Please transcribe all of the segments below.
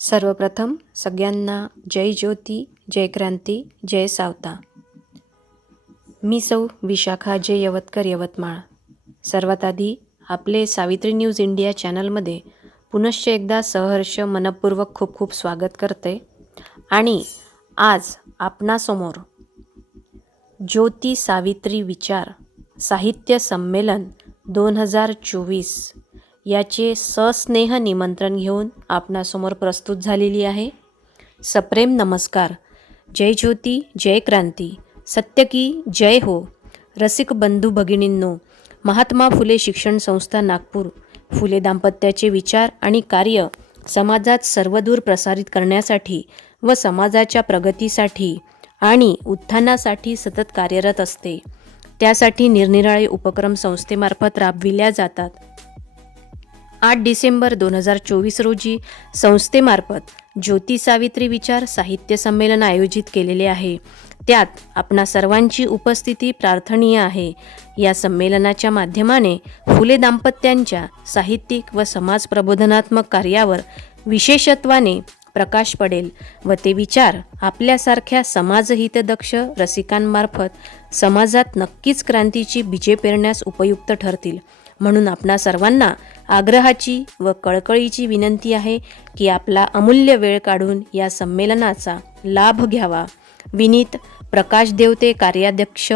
सर्वप्रथम सगळ्यांना जय ज्योती जय क्रांती जय सावता. मी सौ विशाखा जय यवतकर यवतमाळ. सर्वात आधी आपले सावित्री न्यूज इंडिया चॅनलमध्ये पुनश्च एकदा सहर्ष मनपूर्वक खूप खूप स्वागत करते. आणि आज आपणासमोर ज्योती सावित्री विचार साहित्य संमेलन दोन हजार चोवीस. याचे सस्नेह निमंत्रण घेऊन आपणासमोर प्रस्तुत झालेली आहे. सप्रेम नमस्कार. जय ज्योती जय क्रांती. सत्य की जय हो. रसिक बंधू भगिनींनो महात्मा फुले शिक्षण संस्था नागपूर. फुले दाम्पत्याचे विचार आणि कार्य समाजात सर्वदूर प्रसारित करण्यासाठी व समाजाच्या प्रगतीसाठी आणि उत्थानासाठी सतत कार्यरत असते. त्यासाठी निरनिराळे उपक्रम संस्थेमार्फत राबविल्या जातात. आठ डिसेंबर दोन हजार चोवीस रोजी संस्थेमार्फत ज्योती सावित्री विचार साहित्य संमेलन आयोजित केलेले आहे. त्यात आपणा सर्वांची उपस्थिती प्रार्थनीय आहे. या संमेलनाच्या माध्यमाने फुले दाम्पत्यांच्या साहित्यिक व समाज प्रबोधनात्मक कार्यावर विशेषत्वाने प्रकाश पडेल व ते विचार आपल्यासारख्या समाजहितदक्ष रसिकांमार्फत समाजात नक्कीच क्रांतीची बीजे पेरण्यास उपयुक्त ठरतील. म्हणून आपणा सर्वांना आग्रहाची व कळकळीची विनंती आहे की आपला अमूल्य वेळ काढून या संमेलनाचा लाभ घ्यावा. विनीत प्रकाश देवते कार्याध्यक्ष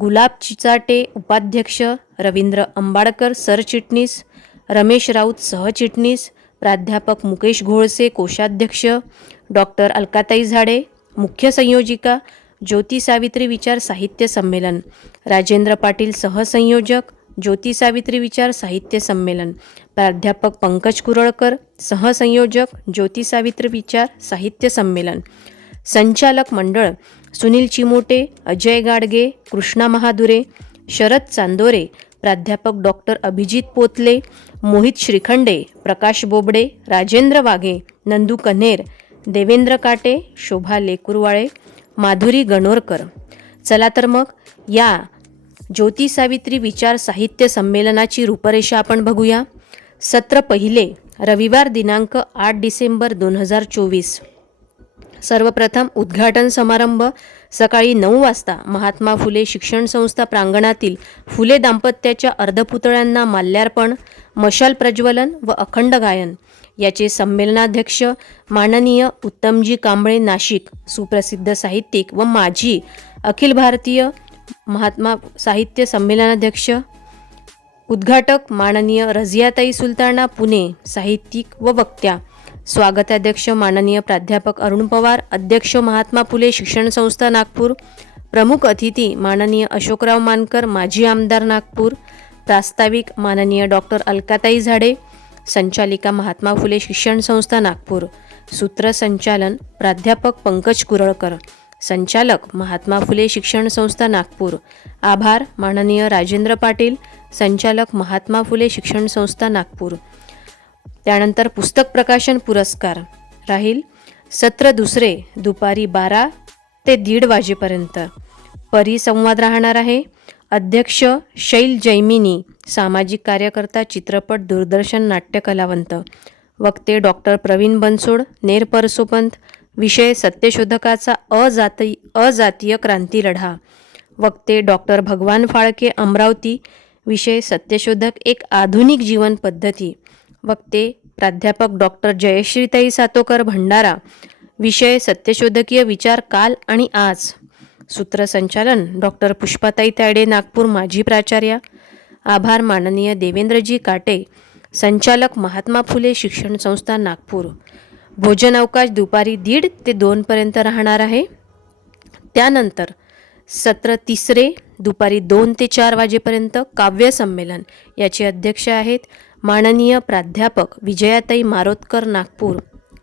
गुलाब चिचाटे उपाध्यक्ष रवींद्र अंबाडकर सरचिटणीस रमेश राऊत सहचिटणीस प्राध्यापक मुकेश घोळसे कोषाध्यक्ष डॉक्टर अलकाताई झाडे मुख्य संयोजिका ज्योती सावित्री विचार साहित्य संमेलन राजेंद्र पाटील सहसंयोजक ज्योती सावित्री विचार साहित्य संमेलन. प्राध्यापक पंकज कुरळकर सहसंयोजक ज्योती सावित्री विचार साहित्य संमेलन. संचालक मंडळ सुनील चिमोटे अजय गाडगे कृष्णा महादुरे शरद चांदोरे प्राध्यापक डॉक्टर अभिजित पोतले मोहित श्रीखंडे प्रकाश बोबडे राजेंद्र वाघे नंदू कन्हेर देवेंद्र काटे शोभा लेकुरवाळे माधुरी गणोरकर. चला तर मग या ज्योती सावित्री विचार साहित्य संमेलनाची रूपरेषा आपण बघूया. सत्र पहिले रविवार दिनांक आठ डिसेंबर दोन हजार चोवीस. सर्वप्रथम उद्घाटन समारंभ सकाळी नऊ वाजता महात्मा फुले शिक्षण संस्था प्रांगणातील फुले दाम्पत्याच्या अर्धपुतळ्यांना माल्यार्पण मशाल प्रज्वलन व अखंड गायन. याचे संमेलनाध्यक्ष माननीय उत्तमजी कांबळे नाशिक सुप्रसिद्ध साहित्यिक व माजी अखिल भारतीय महात्मा साहित्य संमेलनाध्यक्ष उद्घाटक माननीय रझियाताई सुलताना पुणे साहित्यिक व वक्त्या स्वागताध्यक्ष माननीय प्राध्यापक अरुण पवार अध्यक्ष महात्मा फुले शिक्षण संस्था नागपूर प्रमुख अतिथी माननीय अशोकराव मानकर माजी आमदार नागपूर प्रास्ताविक माननीय डॉक्टर अलकाताई झाडे संचालिका महात्मा फुले शिक्षण संस्था नागपूर सूत्रसंचालन प्राध्यापक पंकज कुरळकर. संचालक महात्मा फुले शिक्षण संस्था नागपूर. आभार माननीय राजेंद्र पाटील संचालक महात्मा फुले शिक्षण संस्था नागपूर. त्यानंतर पुस्तक प्रकाशन पुरस्कार. राहील सत्र दुसरे दुपारी बारा ते दीड वाजेपर्यंत. परिसंवाद राहणार आहे. अध्यक्ष शैल जैमिनी सामाजिक कार्यकर्ता चित्रपट दूरदर्शन नाट्य कलावंत वक्ते डॉक्टर प्रवीण बनसोड नेर परसोपंत विषय सत्यशोधकाचा अजाती अजातीय क्रांती लढा. वक्ते डॉक्टर भगवान फाळके अमरावती विषय सत्यशोधक एक आधुनिक जीवन पद्धती. वक्ते प्राध्यापक डॉक्टर जयश्रीताई सातोकर भंडारा विषय सत्यशोधकीय विचार काल आणि आज. सूत्रसंचालन डॉक्टर पुष्पाताई तायडे नागपूर माजी प्राचार्य. आभार माननीय देवेंद्रजी काटे संचालक महात्मा फुले शिक्षण संस्था नागपूर. भोजन अवकाश दुपारी दीड ते दोनपर्यंत राहणार आहे. त्यानंतर सत्र तिसरे दुपारी दोन ते चार वाजेपर्यंत काव्य संमेलन. याचे अध्यक्ष आहेत माननीय प्राध्यापक विजयाताई मारोतकर नागपूर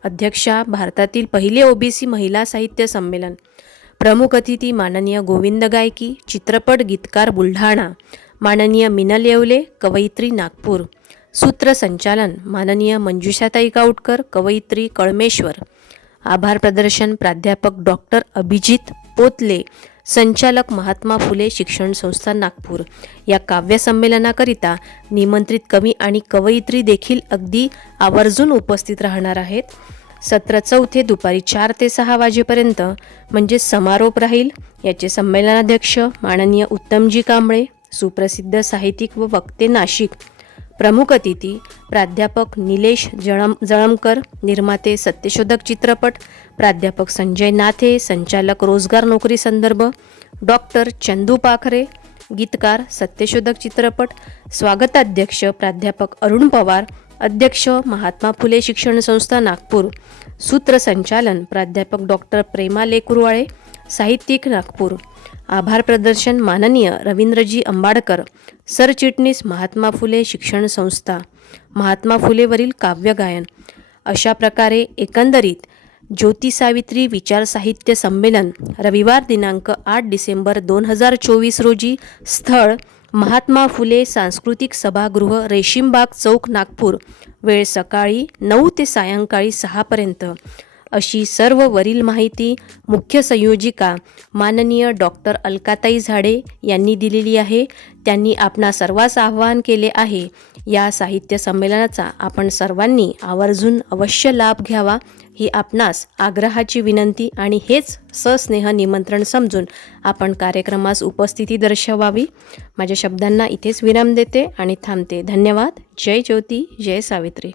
अध्यक्षा भारतातील पहिले ओबीसी महिला साहित्य संमेलन प्रमुख अतिथी माननीय गोविंद गायकी चित्रपट गीतकार बुलढाणा माननीय मिनल येवले कवयित्री नागपूर सूत्रसंचालन माननीय मंजुषाताई काऊटकर कवयित्री कळमेश्वर. आभार प्रदर्शन प्राध्यापक डॉक्टर अभिजित पोतले संचालक महात्मा फुले शिक्षण संस्था नागपूर. या काव्य संमेलनाकरिता निमंत्रित कवी आणि कवयित्री देखील अगदी आवर्जून उपस्थित राहणार आहेत. सत्र चौथे दुपारी चार ते सहा वाजेपर्यंत म्हणजे समारोप राहील. याचे संमेलनाध्यक्ष माननीय उत्तमजी कांबळे सुप्रसिद्ध साहित्यिक व वक्ते नाशिक प्रमुख अतिथी प्राध्यापक निलेश जळम जळमकर निर्माते सत्यशोधक चित्रपट प्राध्यापक संजय नाथे संचालक रोजगार नोकरी संदर्भ डॉक्टर चंदू पाखरे गीतकार सत्यशोधक चित्रपट स्वागताध्यक्ष प्राध्यापक अरुण पवार अध्यक्ष महात्मा फुले शिक्षण संस्था नागपूर सूत्रसंचालन प्राध्यापक डॉक्टर प्रेमा लेकुरवाळे साहित्यिक नागपूर. आभार प्रदर्शन माननीय रवींद्रजी अंबाडकर. सरचिटणीस महात्मा फुले शिक्षण संस्था. महात्मा फुलेवरील काव्यगायन अशा प्रकारे एकंदरीत ज्योती सावित्री विचार साहित्य संमेलन रविवार दिनांक आठ डिसेंबर दोन हजार चोवीस रोजी स्थळ महात्मा फुले सांस्कृतिक सभागृह रेशीमबाग चौक नागपूर. वेळ सकाळी नऊ ते सायंकाळी सहापर्यंत अशी सर्व वरील माहिती मुख्य संयोजिका माननीय डॉक्टर अलकाताई झाडे यांनी दिलेली आहे. त्यांनी आपणा सर्वांस आवाहन केले आहे. या साहित्य संमेलनाचा आपण सर्वांनी आवर्जून अवश्य लाभ घ्यावा ही आपणास आग्रहाची विनंती आणि हेच सस्नेह निमंत्रण समजून आपण कार्यक्रमास उपस्थिती दर्शवावी. माझ्या शब्दांना इथेच विराम देते आणि थांबते. धन्यवाद. जय ज्योती. जय सावित्री.